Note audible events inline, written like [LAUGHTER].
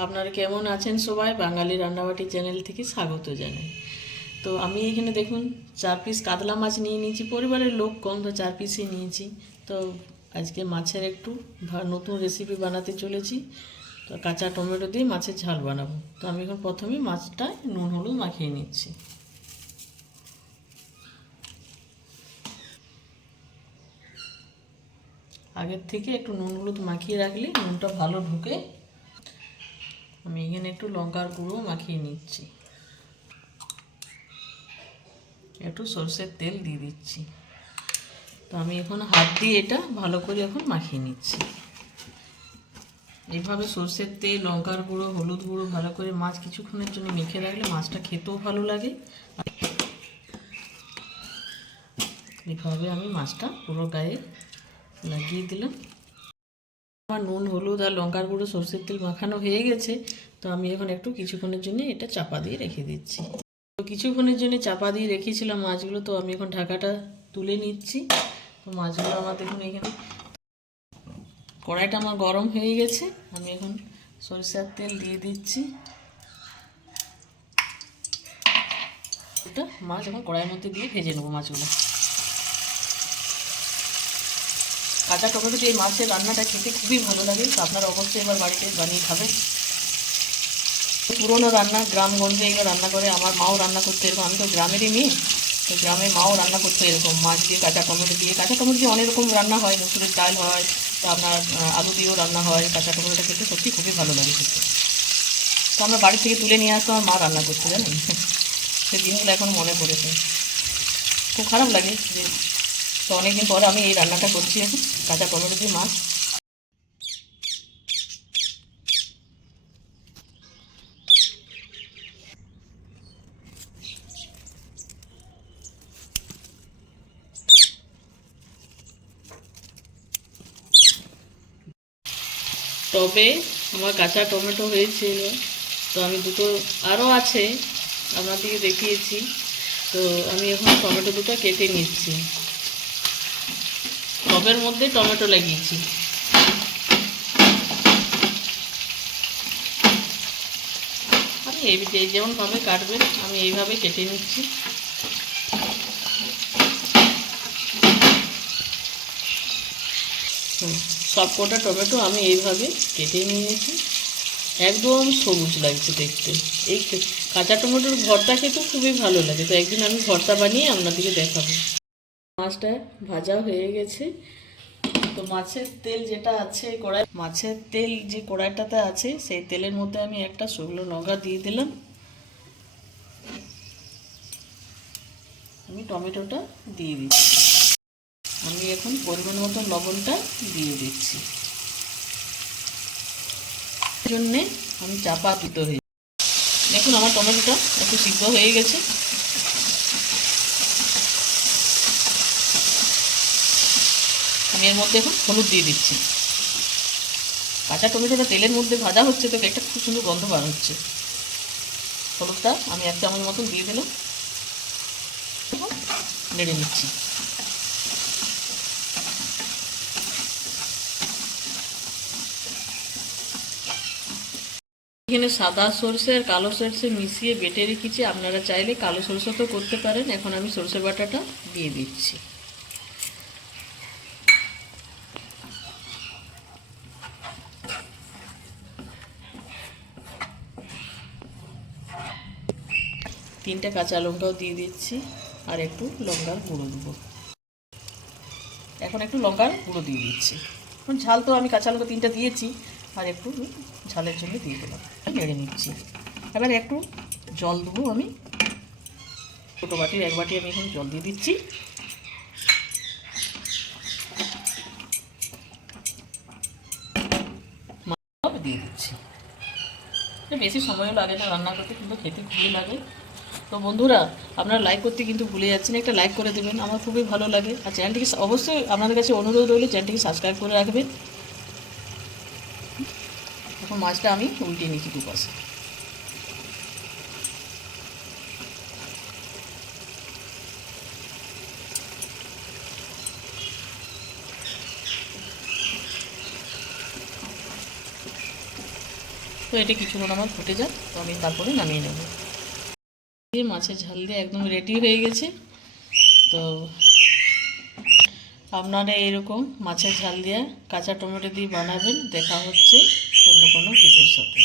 আপনারা কেমন আছেন সবাই? বাঙালি রান্নাবাটি চ্যানেল থেকে স্বাগত জানাই। তো আমি এখানে দেখুন, চার পিস কাতলা মাছ নিয়ে নিয়েছি। পরিবারের লোক কম, তো চার পিসই নিয়েছি। তো আজকে মাছের একটু নতুন রেসিপি বানাতে চলেছি। তো কাঁচা টমেটো দিয়ে মাছের ঝাল বানাবো। তো আমি এখন প্রথমে মাছটা নুন, হলুদ মাখিয়ে নিচ্ছি। আগের থেকে একটু নুন, হলুদ মাখিয়ে রাখলে নুনটা ভালো ঢুকে আমি এখানে একটু লঙ্কার গুঁড়ো মাখিয়ে নিচ্ছি। একটু সর্ষের তেল দিয়ে দিচ্ছি। তো আমি এখন হাত দিয়ে এটা ভালো করে এখন মাখিয়ে নিচ্ছি। এইভাবে সর্ষের তেল, লঙ্কার গুঁড়ো, হলুদ গুঁড়ো ভালো করে মাছ কিছুক্ষণের জন্য মেখে রাখলে মাছটা খেতেও ভালো লাগে। এইভাবে আমি মাছটা পুরো গায়ে লাগিয়ে দিলাম। আমার নুন, হলুদ আর লঙ্কার গুঁড়ো সর্ষের তেল মাখানো হয়ে গেছে, তো আমি এখন একটু কিছুক্ষণের জন্য এটা চাপা দিয়ে রেখে দিচ্ছি। তো কিছুক্ষণের জন্য চাপা দিয়ে রেখেছিলাম মাছগুলো, তো আমি এখন ঢাকাটা তুলে নিচ্ছি। তো মাছগুলো আমার দেখুন এখানে কড়াইটা আমার গরম হয়ে গেছে, আমি এখন সরিষার তেল দিয়ে দিচ্ছি। এটা মাছ এখন কড়াইয়ের মধ্যে দিয়ে ভেজে নেব মাছগুলো। কাঁচা টমেটো দিয়ে মাছের রান্নাটা খেতে খুবই ভালো লাগে, তো আপনারা অবশ্যই এবার বাড়িতে বানিয়ে খাবেন। পুরোনো রান্না গ্রামগঞ্জে এগুলো রান্না করে, আমার মাও রান্না করতে এরকম, আমি তো গ্রামেরই মেয়ে, তো গ্রামে মাও রান্না করতে এরকম, মাছ দিয়ে, কাঁচা টমেটো দিয়ে। কাঁচা টমেটো দিয়ে অনেক রকম রান্না হয়, মুসুরের ডাল হয়, তো আপনার আলু দিয়েও রান্না হয়, কাঁচা টমেটোটা খেতে সত্যি খুবই ভালো লাগে খেতে। তো আমরা বাড়ি থেকে তুলে নিয়ে আসতাম, আমার মা রান্না করতে, জানেন? [LAUGHS] সেই দিনগুলো এখন মনে পড়েছে। খুব খারাপ লাগে যে তো অনেকদিন পর আমি এই রান্নাটা করছি এখন, কাঁচা টমেটো দিয়ে মাছ। টবে আমার কাঁচা টমেটো হয়েছিল, তো আমি দুটো, আরও আছে, আপনাদেরকে দেখিয়েছি। তো আমি এখন টমেটো দুটো কেটে নিচ্ছি। টবের মধ্যে টমেটো লাগিয়েছি। আমি এই যেমনভাবে কাটবেন আমি এইভাবে কেটে নিচ্ছি। সব কটা টমেটো আমি এইভাবে কেটে নিয়েছি। একদম সবুজ লাগছে দেখতে। এই কাঁচা টমেটোর ভর্তা খেতে খুবই ভালো লাগে। তো একদিন আমি ভর্তা বানিয়ে আপনাদেরকে দেখাবো। মাছটা ভাজা হয়ে গেছে। তো মাছের তেল যেটা আছে কড়াই মাছের তেল যে কড়াইটাতে আছে, সেই তেলের মধ্যে আমি একটা শুকনো লঙ্কা দিয়ে দিলাম। আমি টমেটোটা দিয়ে দিচ্ছি। আমি এখন পরিমাণ মতো লবণটা দিয়ে দিচ্ছি। জন্যে আমি চাপা দিতে হয়ে দেখুন, আমার টমেটোটা একটু সিদ্ধ হয়ে গেছে। আমি এর মধ্যে এখন হলুদ দিয়ে দিচ্ছি। কাঁচা টমেটোটা তেলের মধ্যে ভাজা হচ্ছে তো একটা খুব সুন্দর গন্ধ বার হচ্ছে। হলুদটা আমি এক চামচ মতন দিয়ে দিলাম। নেড়ে নিচ্ছি। এখানে সাদা সরষে আর কালো সরষে মিশিয়ে বেটে রেখেছি। আপনারা চাইলে কালো সরষে তো করতে পারেন। এখন আমি সরষে বাটাটা দিয়ে দিচ্ছি। তিনটে কাঁচা লঙ্কাও দিয়ে দিচ্ছি, আর একটু লঙ্কার গুঁড়ো দেবো। এখন একটু লঙ্কার গুঁড়ো দিয়ে দিচ্ছি। এখন ঝাল তো আমি কাঁচা লঙ্কা তিনটা দিয়েছি, আর একটু ঝালের জন্য দিয়ে দিলাম। নেড়ে নিচ্ছি। এবার একটু জল দেবো আমি। ছোটো বাটির এক বাটি আমি এখন জল দিয়ে দিচ্ছি। দিয়ে দিচ্ছি। বেশি সময়ও লাগে না রান্না করতে, কিন্তু খেতে খুবই লাগে। তো বন্ধুরা, আপনারা লাইক করতে কিন্তু ভুলে যাচ্ছেন, একটা লাইক করে দেবেন, আমার খুবই ভালো লাগে। আর চ্যানেলটিকে অবশ্যই আপনাদের কাছে অনুরোধ রইলে চ্যানেলটিকে সাবস্ক্রাইব করে রাখবেন। এখন মাছটা আমি উল্টে নিচ্ছি দু পাশে তো এটা কিছুক্ষণ আমার ফুটে যাক, তো আমি তারপরে নামিয়ে নেব। দিয়ে মাছের ঝাল দিয়ে একদম রেডি হয়ে গেছে। তো আপনারা এরকম মাছের ঝাল দিয়ে কাঁচা টমেটো দিয়ে বানাবেন, দেখা হচ্ছে অন্য কোনো ভিডিওর সাথে।